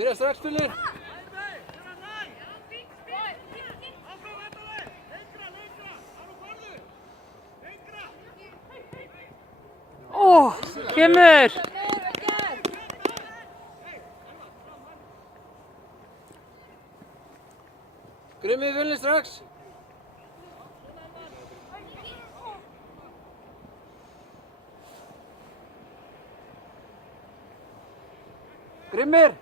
Byrja strax, Fjölnir. Kemur! Grimmi, Fjölnir strax. Grimmir!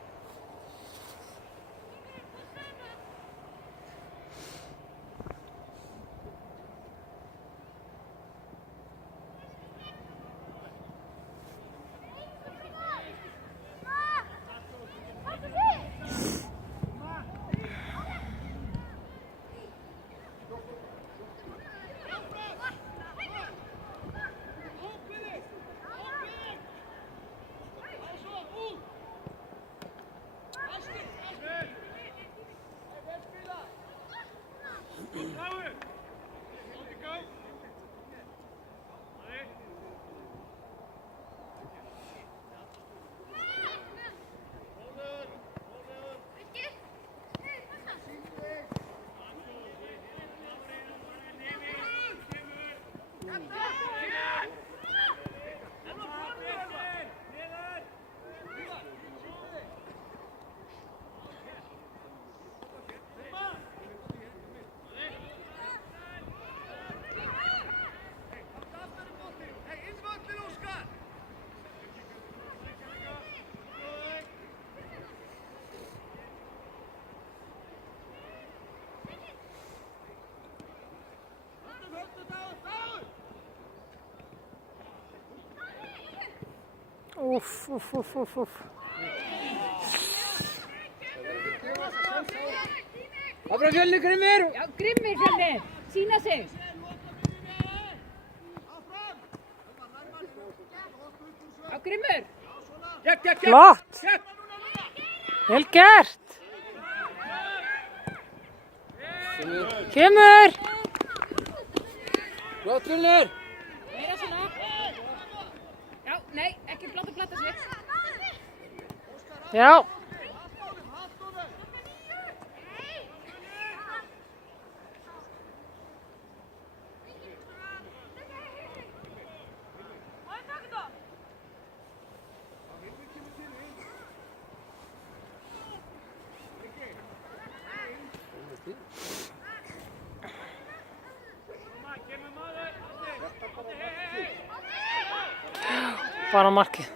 Úff. Áfram Fjölnir, Grimmir! Já, Grimmir Fjölnir, sýna sig. Já, Grimmur. Flott! Vel gert! Kemur! Flott, Fjölnir! Meira svona. Já, nei, ekki blata sig. Já. Bara markið.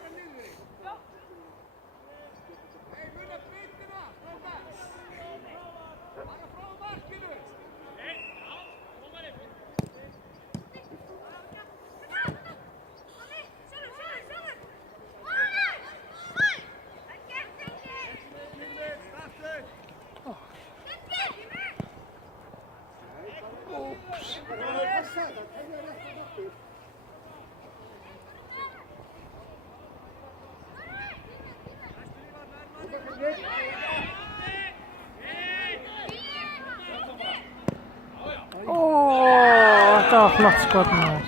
Þetta var flott skot maður.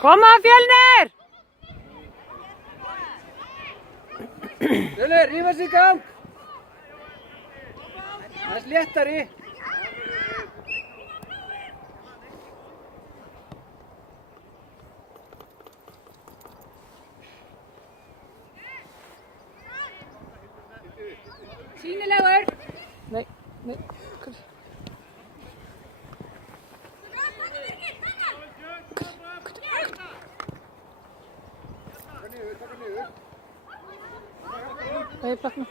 Koma Fjölnir! Fjölnir, rífa sig í gang! Aðeins léttari. Sýnilegur. Nei. Nei, blakna.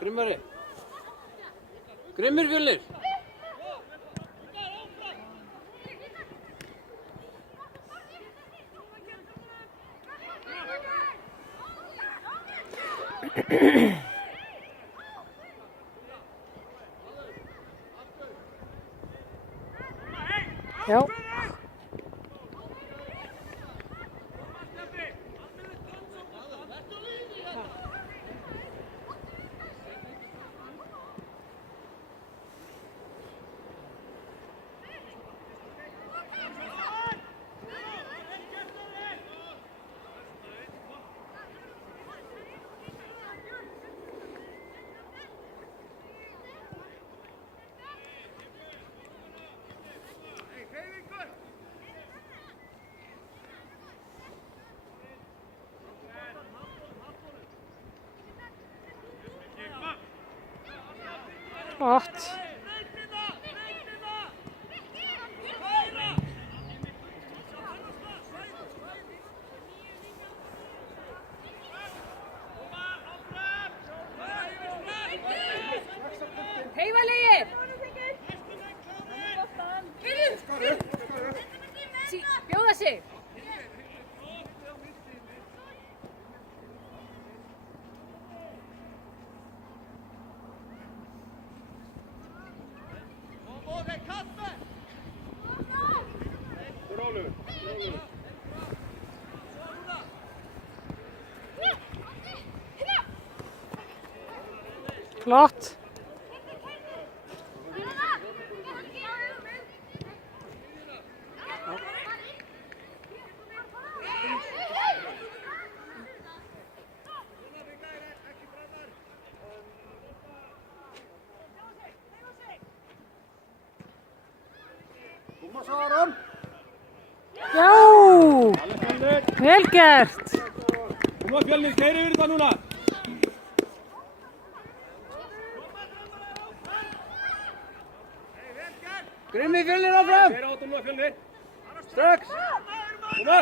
Grimmari. Grimmir Fjölnir. Já. Flott. Heiðarlegir! Bjóða sig! Flott. Thomas Aron. Já. Vel gert. Koma Fjölnir, keyri yfir þetta núna. Grimmi Fjölnir áfram. Keyri á þetta núna Fjölnir. Strax. Koma.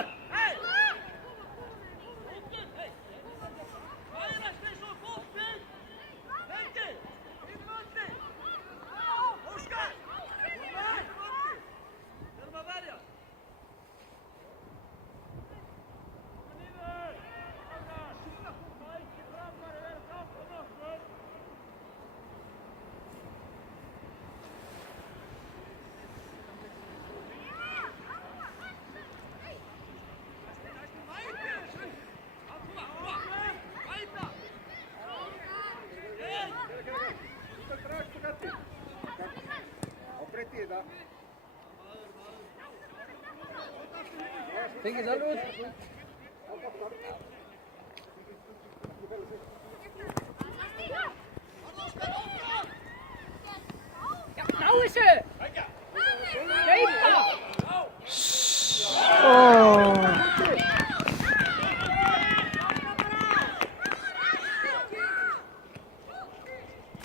Fengið alveg út. Já, ná þessu! Hlaupa!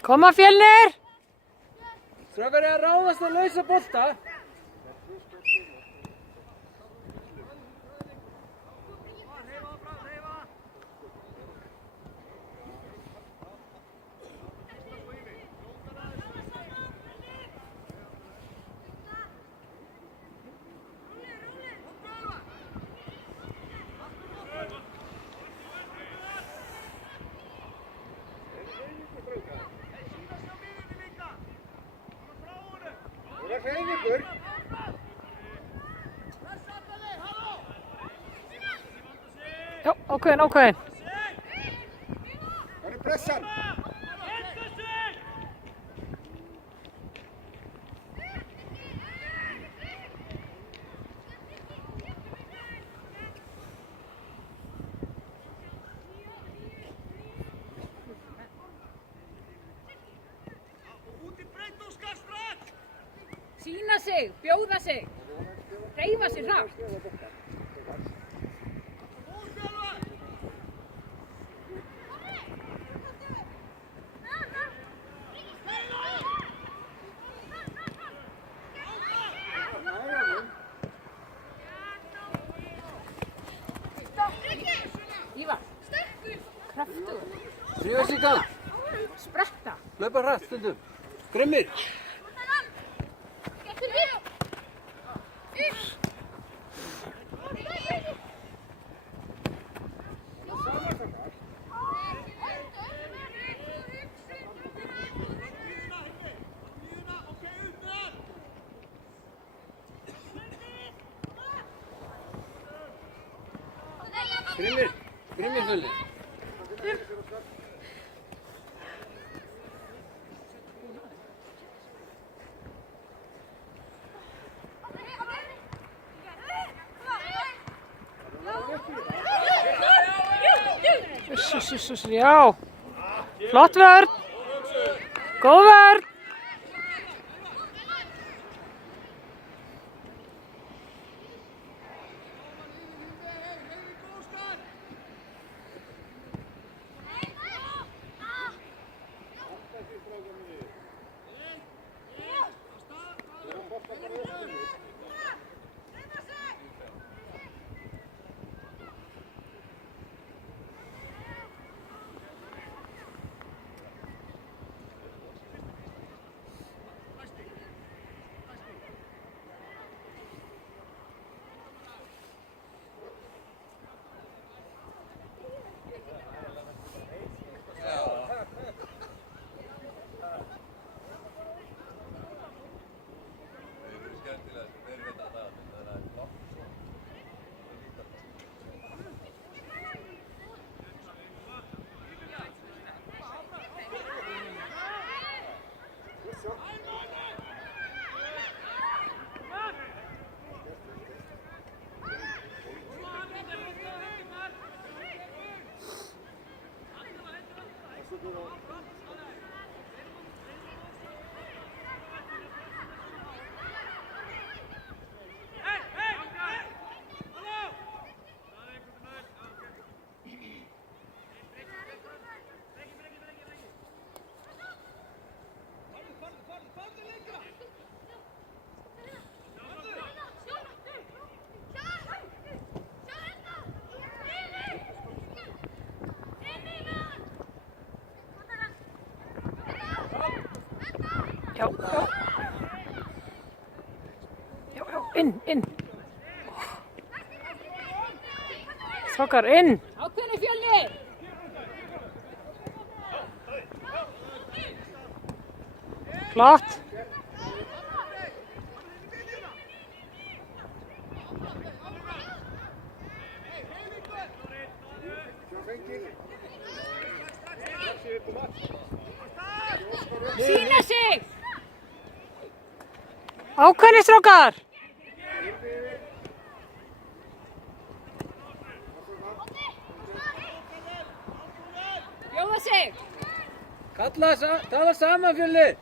Koma Fjölnir! Strákar er að ráðast að lausa bolta. Já, ákveðin, ákveðin. Það er pressan. Sýna sig, bjóða sig, hreyfa sig hratt. Ívar, kraftur, Drífa sig í gang. spretta. Hlaupa hratt stundum. Grimmir. Grímur Fjölnir. Já. Flott vörn. Góð vörn. Já. Inn. Strákar, inn. Ákveðni Fjölnir. Flott. Sýna sig. Ákveðni strákar. Bjóða sig. Tala saman Fjölnir.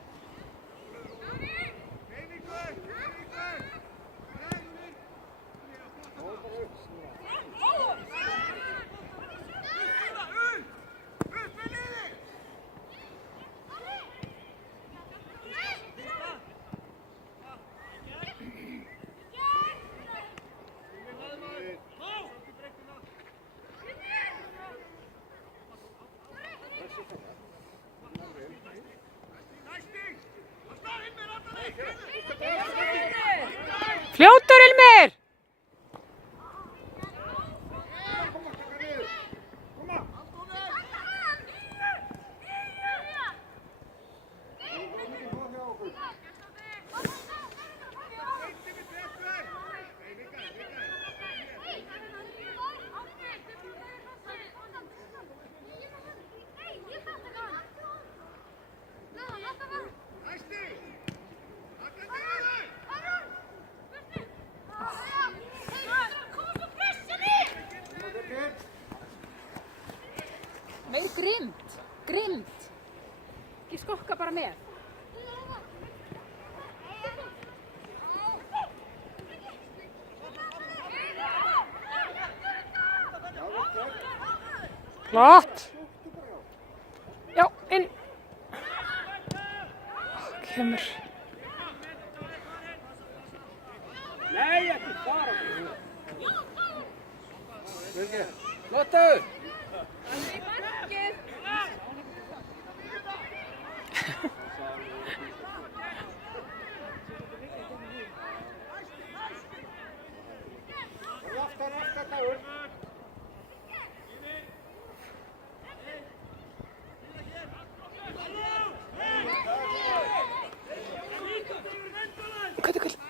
Fljótur Ilmir. Meir grimmt. Ekki skokka bara með. Flott. Já, inn. Kemur. Nei, ekki fara. Flottaður.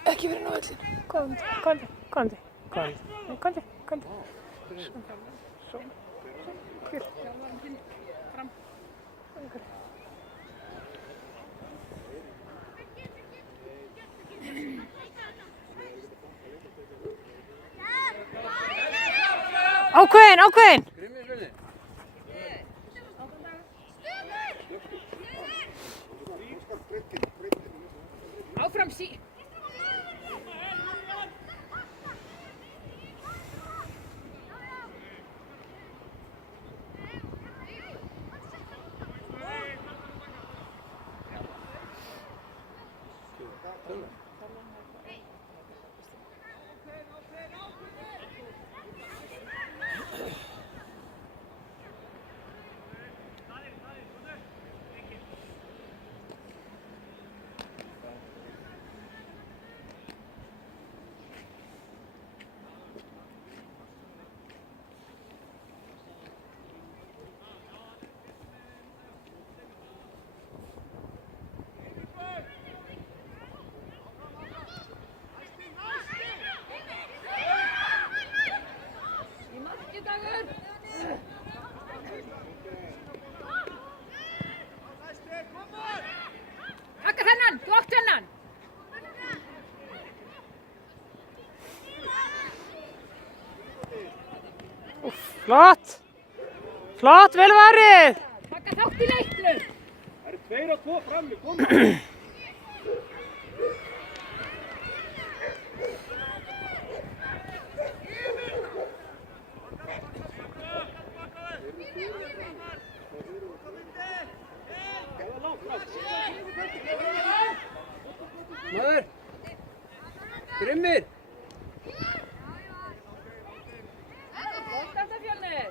Ekki verið ná öllin. Komdu. Ákveðin, ákveðin. Grimmir Fjölnir. Áfram sí. Taka þennan, þú átt þennan. Flott. Flott, vel varið. Taka þátt í leiknum. Það eru 2 og 2 frammi, koma. Maður. Grimmir. Flott þetta Fjölnir.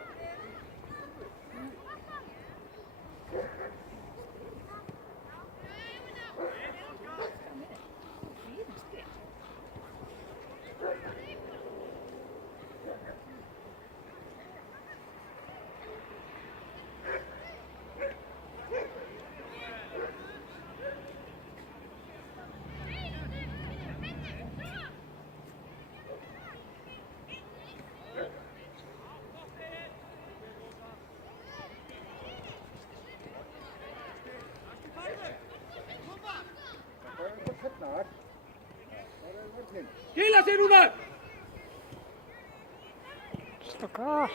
Skila sér Rúnar. Strákar.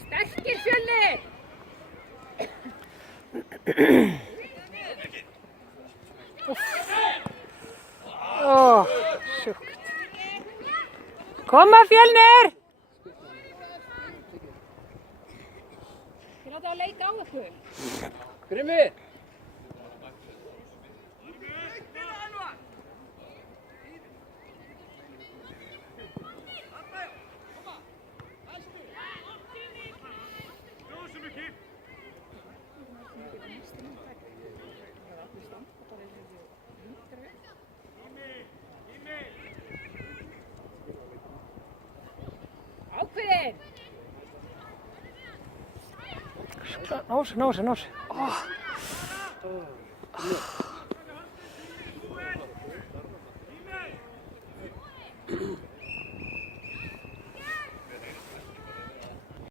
Sterkir Fjölnir. Sjúkt. Koma Fjölnir. Þið láta að leika á ykkur. Grimmir. Ákveðin. Nósi. Oh.